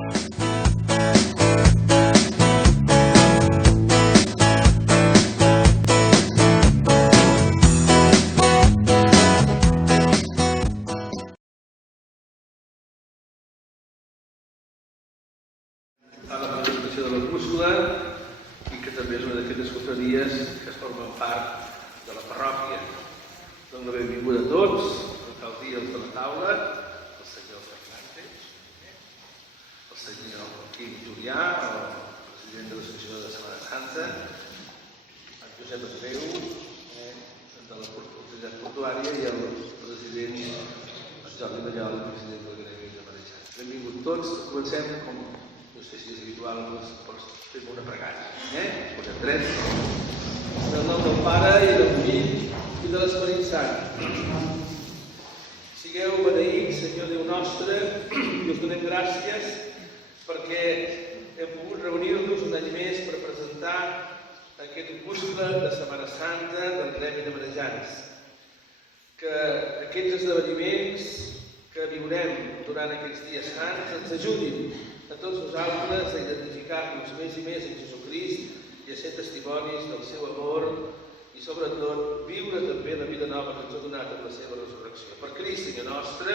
A la presentació de la bússola i que també és una d'aquestes confraries que formen part de la parròquia. Dono la benvinguda a tots, l'alcaldia de la taula, el senyor Fernández, el senyor Quim Julià, el president de l'Associació de Setmana Santa, el Josep Esbreu, de l'Autoritat Portuària i el president Jordi Mallol, el president del Gremi de Marejants. Benvinguts tots, comencem com no sé si és habitual, però fem una pregària. Posem drets. En el nom del Pare i del Fill i de l'Esperit Sant. Sigueu beneïts, Senyor Déu nostre, i us donem gràcies perquè hem pogut reunir-nos un any més per presentar aquest opuscle de Setmana Santa del Gremi de Marejants. Que aquests esdeveniments que viurem durant aquests dies sants ens ajudin a tots nosaltres a identificar-nos més i més amb Jesucrist i a ser testimonis del seu amor i sobretot viure també la vida nova que ens ha donat amb la seva resurrecció. Per Crist, Senyor nostre.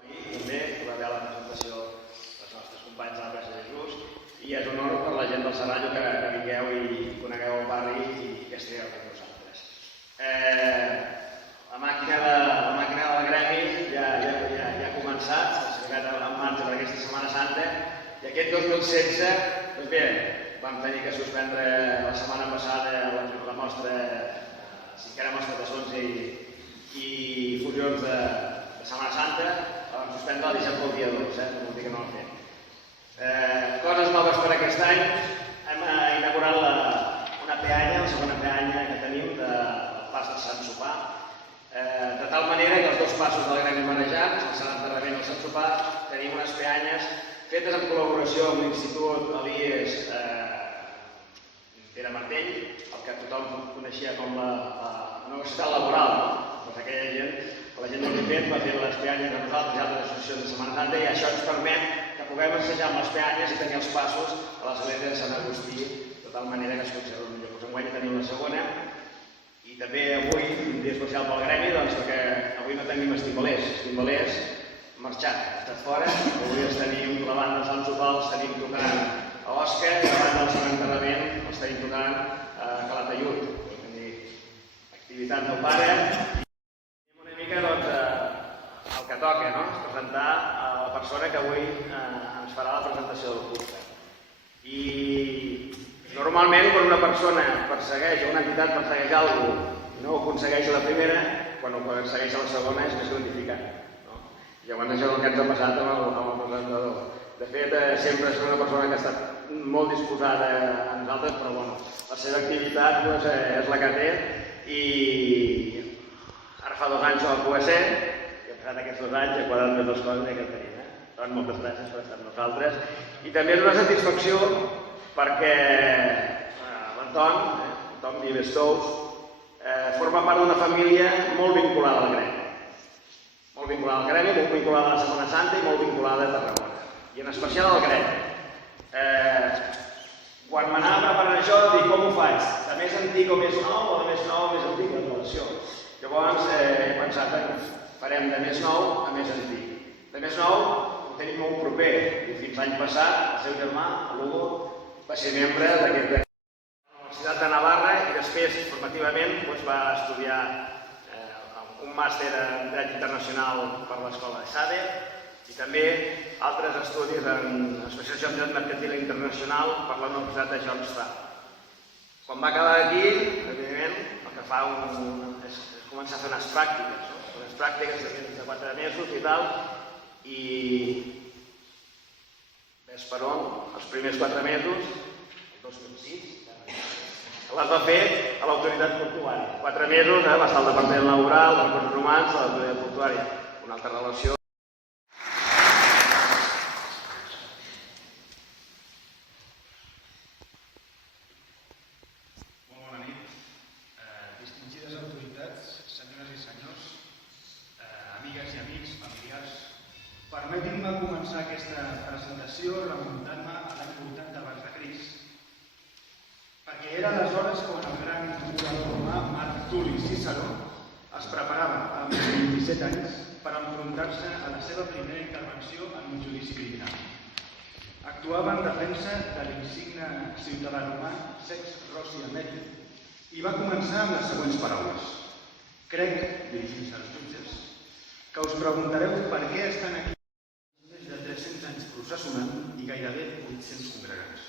Ahir també va haver la presentació dels nostres companys de la Plaça de Jesús i és un honor per la gent del Serrallo que vingueu i conegueu el barri i que estigueu amb nosaltres. La màquina del Gremi ja ha començat, s'ha ficat en marxa per aquesta Setmana Santa i aquest 2016, doncs bé, vam tenir que suspendre la setmana passada la nostra cinquena mostra de sons i fusions de Setmana Santa, la vam suspendre la deixem pel dia 2, no vol dir que no la fem. Coses noves per aquest any, hem inaugurat una peanya, la segona peanya que tenim del pas de Sant Sopar, de tal manera que els dos passos del Gremi Marejants, el Sant Enterrament i el Sant Sopar, tenim unes peanyes fetes en col·laboració amb l'Institut Elies Pere Martell, el que tothom coneixia com la Universitat Laboral, doncs aquella gent, la gent del Ripet va fer les peanyes amb nosaltres i altres associacions de Setmana Santa i això ens permet que puguem assajar amb les peanyes i tenir els passos a l'església de Sant Agustí, de tal manera que es conserva millor. Doncs enguany tenim la segona i també avui, un dia especial pel Gremi, doncs perquè avui no tenim estimbalers. Estimbalers marxat, ha estat fora. Avui els tenim, la banda de Sant Sopar els tenim tocant a Osca i la banda del Sant Enterrament els tenim tocant a Calatayud. Vull dir, activitat del pare. I una mica, doncs, el que toca, no? És presentar a la persona que avui ens farà la presentació del culte. I normalment, quan una persona persegueix, o una entitat persegueix alguna cosa i no ho aconsegueix a la primera, quan ho persegueix a la segona és més gratificant. I llavors això és el que ens ha passat amb el presentador. De fet, sempre és una persona que ha estat molt disposada a nosaltres, però bueno, la seva activitat és la que té i ara fa 2 anys al QSE i hem passat aquests 2 anys i ha quadrat més les coses que tenim. Doncs moltes gràcies per estar amb nosaltres. I també és una satisfacció perquè l'Anton Vives Tous, forma part d'una família molt vinculada al Gremi. Molt vinculada al Gremi, molt vinculada a la Setmana Santa i molt vinculada a Tarragona. I en especial al Gremi. Quan m'anava preparant això, dic com ho faig? De més antic o més nou o de més nou o més antic la relació? Llavors he pensat que farem de més nou a més antic. De més nou ho tenim molt proper i fins l'any passat el seu germà, l'Hugo, va ser membre de la Universitat de Navarra i després formativament va estudiar un màster en dret internacional per l'Escola de Sade i també altres estudis en especialització en dret mercantil internacional per la Universitat de Johnstown. Quan va acabar aquí, evidentment, el que fa és començar a fer unes pràctiques de 4 mesos i tal, i ves per on, els primers 4 mesos, el 2006, les va fer a l'autoritat portuària. 4 mesos va estar al Departament Laboral, dels Recursos Humans, a l'autoritat portuària. Una altra relació. Molt bona nit. Distingides autoritats, senyores i senyors, amigues i amics, amics, familiars. Permetin-me començar aquesta presentació remuntant-me a l'any 80 abans de Crist, perquè era aleshores quan el gran orador romà Marc Tul·li Ciceró es preparava amb 27 anys per enfrontar-se a la seva primera intervenció en un judici criminal. Actuava en defensa de l'insigne ciutadà romà Sex Rossi Emeti i va començar amb les següents paraules. Crec, dirigint-se als jutges, que us preguntareu per què estan aquí més de 300 anys processonant i gairebé 800 congregants.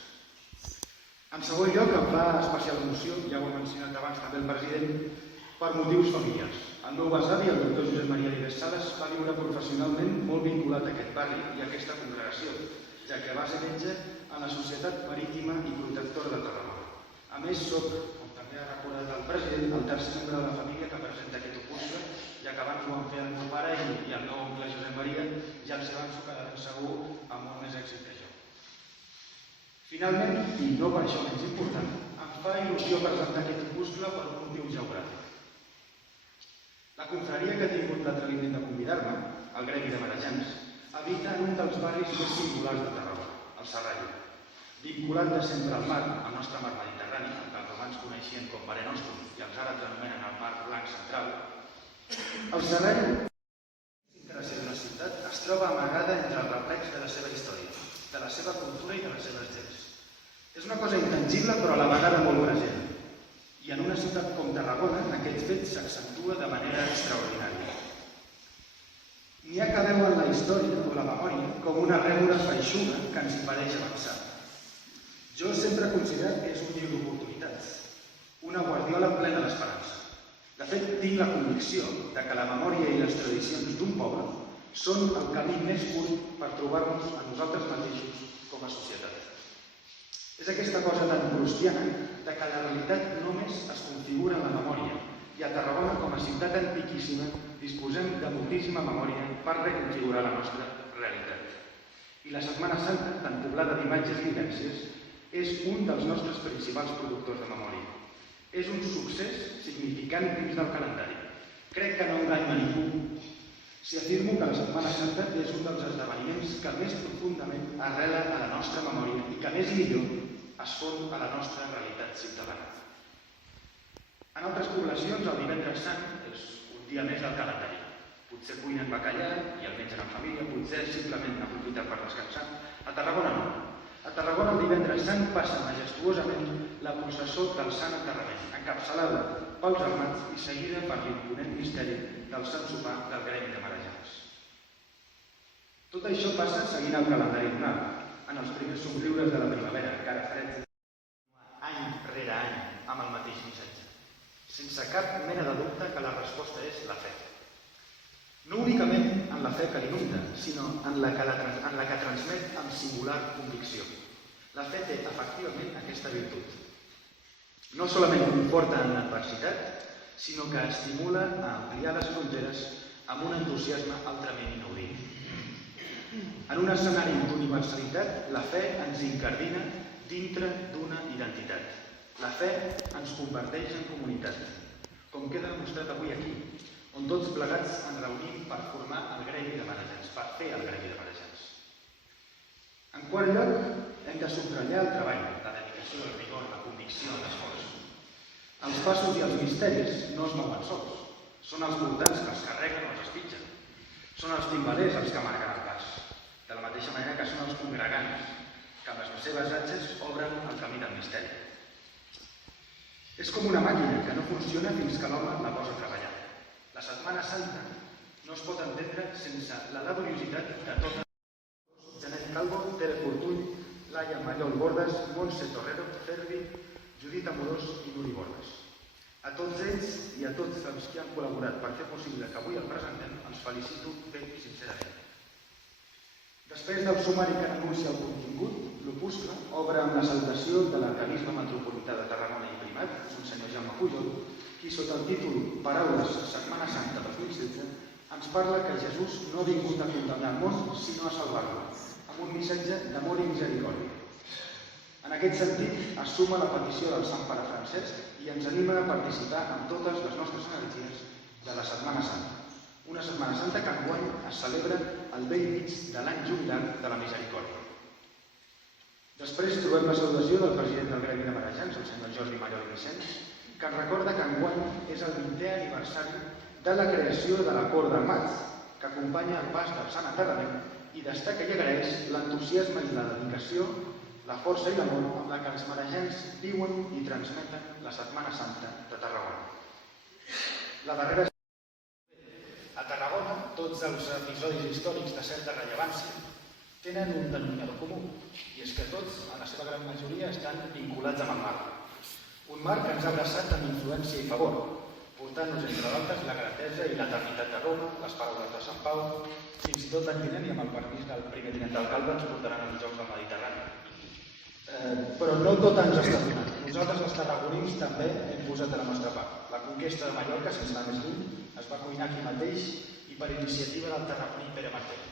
En segon lloc, em fa especial emoció, ja ho ha mencionat abans també el president, per motius familiars. El meu besavi, el doctor Josep Maria Vives Sales, va viure professionalment molt vinculat a aquest barri i a aquesta congregació, ja que va ser metge en la Societat Marítima i Protectora de Tarragona. A més, soc, com també ha recordat el president, el tercer membre de la família que presenta aquest opuscle, ja que abans ho van fer el meu pare i el meu oncle Josep Maria, ja els avanço que de ben segur amb molt més èxit que jo. Finalment, i no per això menys important, em fa il·lusió presentar aquest opuscle per un motiu geogràfic. La confraria que ha tingut l'atreviment de convidar-me, el Gremi de Marejans, habita en un dels barris més singulars de Tarragona, el Serrallo. Vinculat de sempre al mar, al nostre mar Mediterrani, el que els romans coneixien com Mare Nostrum i els àrabs anomenen el mar blanc central, el Serrallo, l'interès de la ciutat, es troba amagada entre el reflex de la seva història, de la seva cultura i de les seves gents. És una cosa intangible però a la vegada molt present. I en una ciutat com Tarragona, aquest fet s'accentua de manera extraordinària. N'hi ha que veuen la història o la memòria com una rèmora feixuga que ens impedeix avançar. Jo sempre he considerat que és un llibre d'oportunitats, una guardiola plena d'esperança. De fet, tinc la convicció que la memòria i les tradicions d'un poble són el camí més curt per trobar-nos a nosaltres mateixos com a societat. És aquesta cosa tan proustiana que la realitat només es configura en la memòria i a Tarragona, com a ciutat antiquíssima, disposem de moltíssima memòria per reconfigurar la nostra realitat. I la Setmana Santa, tan poblada d'imatges i vivències, és un dels nostres principals productors de memòria. És un succés significant dins del calendari. Crec que no enganya ningú si afirmo que la Setmana Santa és un dels esdeveniments que més profundament arrela a la nostra memòria i que més millor es fon a la nostra realitat ciutadana. En altres poblacions, el divendres sant és un dia més del calendari. Potser cuinen bacallà i el mengen en família, potser simplement aprofiten per descansar. A Tarragona no. A Tarragona el divendres sant passa majestuosament la processó del Sant Enterrament, encapçalada pels armats i seguida per l'imponent misteri del Sant Sopar del Gremi de Marejans. Tot això passa seguint el calendari lunar, en els primers somriures de la primavera, encara freds, any rere any, amb el mateix missatge. Sense cap mena de dubte que la resposta és la fe. No únicament en la fe que l'inunda, sinó en la que transmet amb singular convicció. La fe té efectivament aquesta virtut. No solament conforta en l'adversitat, sinó que estimula a ampliar les fronteres amb un entusiasme altrament inaudit. En un escenari d'universalitat, la fe ens incardina dintre d'una identitat. La fe ens converteix en comunitat, com queda demostrat avui aquí, on tots plegats ens reunim per formar el Gremi de Marejans, per fer el Gremi de Marejans. En quart lloc, hem de subratllar el treball, la dedicació, el rigor, la convicció, l'esforç. Els passos i els misteris no es mouen sols. Són els voltants que els carreguen o els espitgen. Són els timbalers els que marquen el pas. De la mateixa manera que són els congregants, que amb les seves atxes obren el camí del misteri. És com una màquina que no funciona fins que l'home la posa a treballar. La Setmana Santa no es pot entendre sense la laboriositat de totes Janet Calvo, Tere Fortuny, Laia Mallol Bordes, Montse Torrero, Fervi, Judit Amorós i Nuri Bordes. A tots ells i a tots els que han col·laborat per fer possible que avui el presentem, els felicito ben sincerament. Després del sumari que anuncia el contingut, l'opuscle obre amb la salutació de l'arquebisbe metropolità de Tarragona i Primat, Monsenyor Jaume Pujol, qui sota el títol Paraules Setmana Santa 2016 ens parla que Jesús no ha vingut a condemnar el món, sinó a salvar-lo, amb un missatge d'amor i misericòrdia. En aquest sentit, es suma la petició del Sant Pare Francesc i ens anima a participar en totes les nostres energies de la Setmana Santa. Una Setmana Santa que enguany es celebra al bell mig de l'any jubilat de la Misericòrdia. Després trobem la salutació del president del Gremi de Marejans, el senyor Jordi Mallol Vicenç, que ens recorda que enguany és el 20è aniversari de la creació de la Cor d'Armats, que acompanya el pas del Sant Enterrament i destaca i agraeix l'entusiasme i la dedicació, la força i l'amor amb la que els marejans viuen i transmeten la Setmana Santa de Tarragona. La darrera a Tarragona, tots els episodis històrics de certa rellevància tenen un denominador comú, i és que tots, en la seva gran majoria, estan vinculats amb el mar. Un mar que ens ha abraçat amb influència i favor, portant-nos entre d'altres la grandesa i l'eternitat de Roma, les paraules de Sant Pau, fins i tot l'any vinent i amb el permís del primer tinent d'alcalde ens portaran als Jocs del Mediterrani. Però no tot ens està donat. Nosaltres, els tarragonins, també hem posat de la nostra part. La conquesta de Mallorca, sense anar més lluny, es va cuinar aquí mateix i per iniciativa del tarragoní Pere Martell.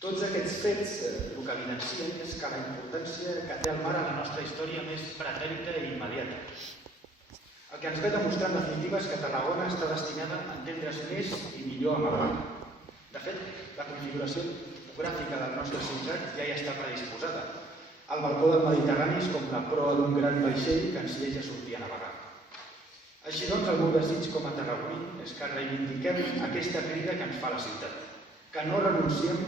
Tots aquests fets el que evidencien és que la importància que té el mar a la nostra història més pretèrita i immediata. El que ens ve demostrar en definitiva és que Tarragona està destinada a entendre's més i millor amb el mar. De fet, la configuració topogràfica de la nostra ciutat ja hi està predisposada. El balcó del Mediterrani és com la proa d'un gran vaixell que ens lleja sortir a navegar. Així doncs, el meu desig com a tarragoní és que reivindiquem aquesta crida que ens fa la ciutat, que no renunciem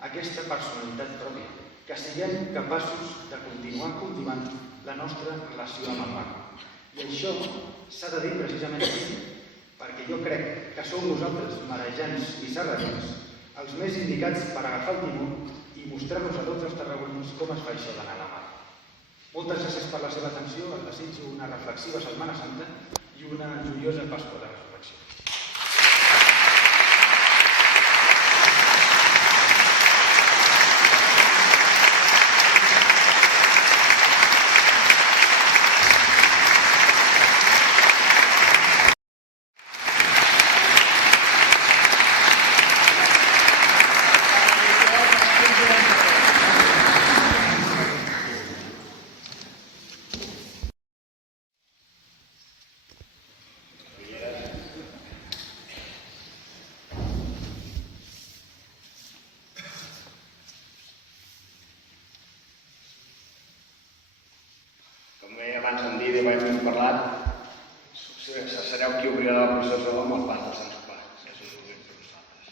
a aquesta personalitat pròpia, que siguem capaços de continuar cultivant la nostra relació amb el mar. I això s'ha de dir precisament aquí, perquè jo crec que sou vosaltres, marejans i sarraïns, els més indicats per agafar el timó i mostrar-nos a tots els tarragonins com es fa això d'anar a la mar. Moltes gràcies per la seva atenció, els desitjo una reflexiva Setmana Santa i una joiosa Pasqua de Resurrecció. Abans em dit i hem parlat, sereu qui obrirà la processó amb el pas del Sant Pare. Això és obrir per nosaltres.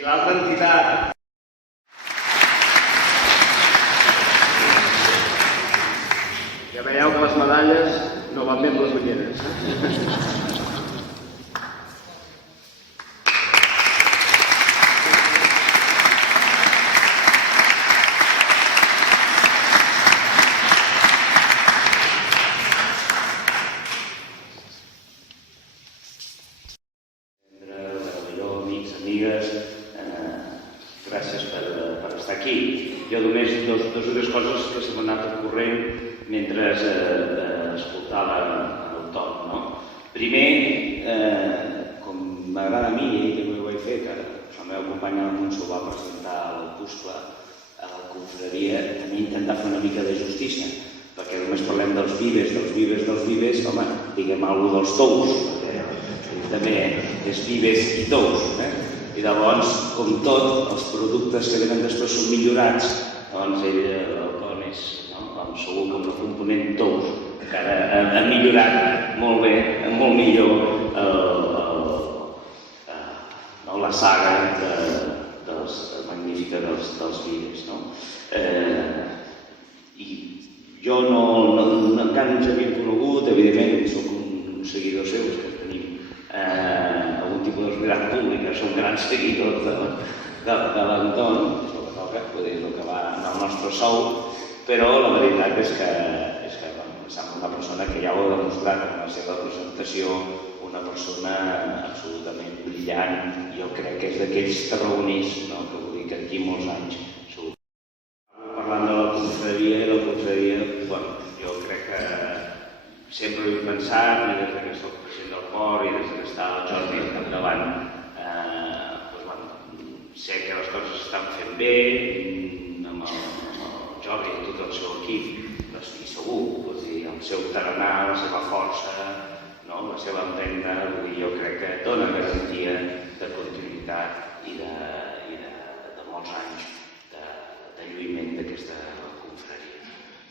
I l'altra entitat. Ja veieu que les medalles no van bé amb les ulleres. Amigues, gràcies per estar aquí. Jo només dues o tres coses que se m'han anat ocorrent mentre escoltava el torn. Primer, com m'agrada a mi, i també ho vaig fer, que la meva companya la Montse va presentar l'opuscle a la confraria, també intentar fer una mica de justícia, perquè només parlem dels vives, home, diguem alguna cosa dels tous, perquè també és vives i tous, i llavors, com tot, els productes que venen després són millorats, doncs ell, el Con és, segur que amb la component tous, que ara ha millorat molt bé, molt millor la saga magnífica dels vives. I jo encara no ens havíem conegut, evidentment, soc un seguidor seu, que tenim algun tipus d'autoritat pública, som grans seguidors de l'Anton, és el que toca, és el que va en el nostre sou, però la veritat és que sembla una persona que ja ho ha demostrat en la seva presentació, una una persona absolutament brillant. Jo crec que és d'aquells tarragonins, que vull dir que aquí molts anys. Parlant de la confraria, i la confraria, jo crec que sempre ho he pensat, i des que soc president del cor i des que està el Jordi al capdavant, sé que les coses s'estan fent bé, amb el Jordi i tot el seu equip, estic segur, el seu tarannà, la seva força, la seva empenta, jo crec que dona garantia de continuïtat i de molts anys de lluïment d'aquesta confraria.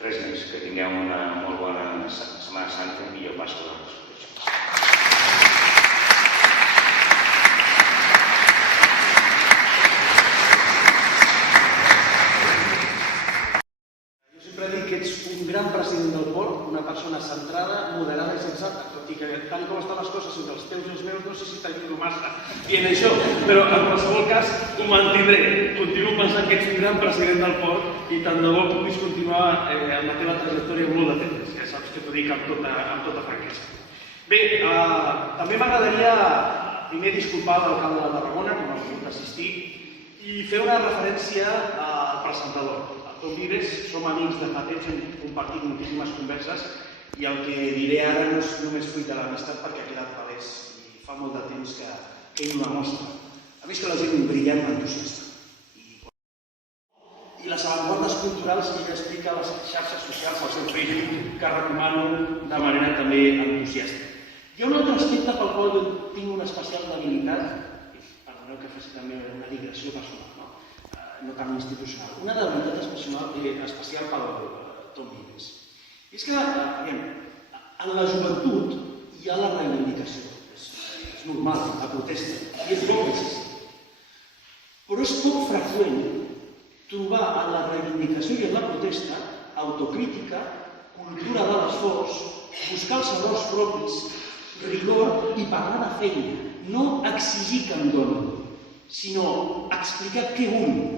Res més, que tingueu una molt bona Setmana Santa i millor Pasqua de Resurrecció. Gran president del port, una persona centrada, moderada i sensata, tot i que tal com estan les coses entre els teus i els meus, no sé si t'ajudo massa en això, però en qualsevol cas ho mantindré. Continuo pensant que ets un gran president del port i tant de bo puguis continuar amb la teva trajectòria molt de temps, ja saps que t'ho dic amb tota franquesa. Bé, també m'agradaria primer disculpar l'alcalde de Tarragona, que no ha pogut assistir, i fer una referència al presentador. Tom Vives, som amics de fa temps, hem compartit moltíssimes converses i el que diré ara no és només fruit de l'amistat perquè ha quedat palès i fa molt de temps que ell ho demostra. A més que la gent brillant i entusiasta. I les avantguardes culturals que ella explica a les xarxes socials, al seu Facebook, que recomano de manera també entusiasta. Hi ha un altre aspecte pel qual jo tinc una especial debilitat, perdoneu que faci també una digressió personal, no tan institucional. Una debilitat especial pel Tom Vives. I és que, en la joventut hi ha la reivindicació. És normal, la protesta, i és bo que sigui. Però és poc freqüent trobar en la reivindicació i en la protesta autocrítica, cultura de l'esforç, buscar els errors propis, rigor i parlar de feina. No exigir que em donin, sinó explicar què vull.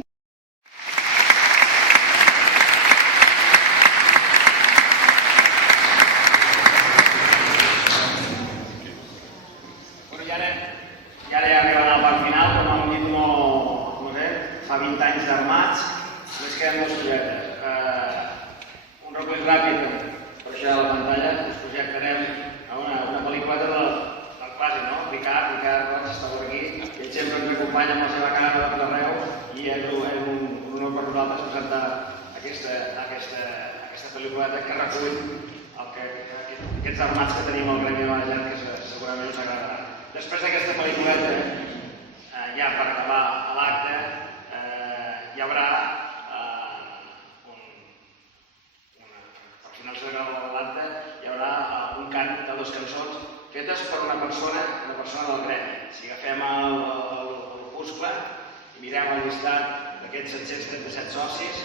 Fa 20 anys d'armats, només queden dues cosetes. Un recull ràpid, per això a la pantalla, us projectarem una pel·lícula del clàssic, no? Ricard Roig està per aquí, ell sempre ens acompanya amb la seva cara de tot arreu i és un honor per nosaltres presentar aquesta pel·lícula que recull aquests armats que tenim al Gremi de la Llar, que segurament us agradarà. Després d'aquesta pel·lícula, ja per acabar l'acte, hi haurà, per finalitzar l'acte, hi haurà un cant de dues cançons fetes per una persona del gremi. Si agafem l'opuscle i mirem el llistat d'aquests 737 socis,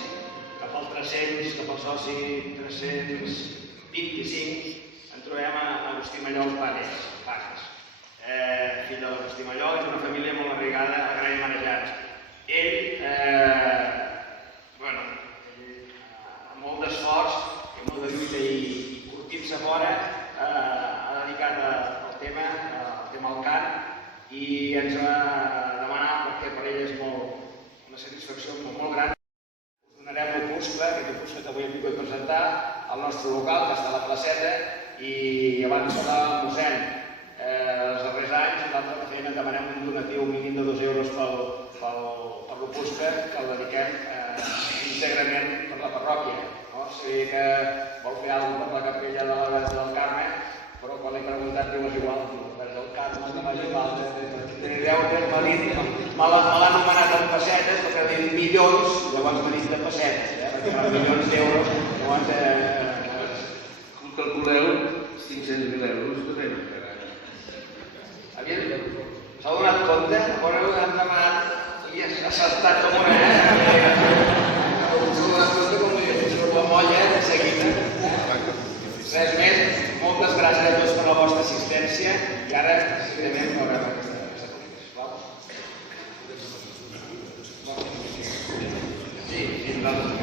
cap al 300, cap al soci 325, en trobem a Agustí Mallol Panes. Fill de l'Agustí Mallol, és una família molt arraigada a Gremi Marejats. Ell, amb molt d'esforç, amb molt de lluita i curtint-se fora, ha dedicat al tema al cant i ens va demanar, perquè per ell és una satisfacció molt gran, us donarem l'opuscle, aquest opuscle que avui hem pogut presentar al nostre local, que està a la placeta, i abans de mossèn. Els darrers anys, nosaltres de feina demanem un donatiu mínim de 2 euros per l'opuscle, que el dediquem íntegrament per la parròquia. Sé que vol fer alguna cosa per la capella del Carme, però quan l'he preguntat diu és igual, el Carme no m'ha igual, tenir deutes, m'ha dit, me l'ha anomenat en pessetes, perquè ha dit milions, llavors m'ha dit de pessetes, perquè per milions d'euros, llavors... Com calculeu, 500.000 euros que tenen. S'ha donat compte? On heu demanat i ha saltat com una... S'ha donat compte com una molla de seguida. Res més, moltes gràcies a tots per la vostra assistència i ara, seguidament, veurem aquesta pel·lícula. Sí, nosaltres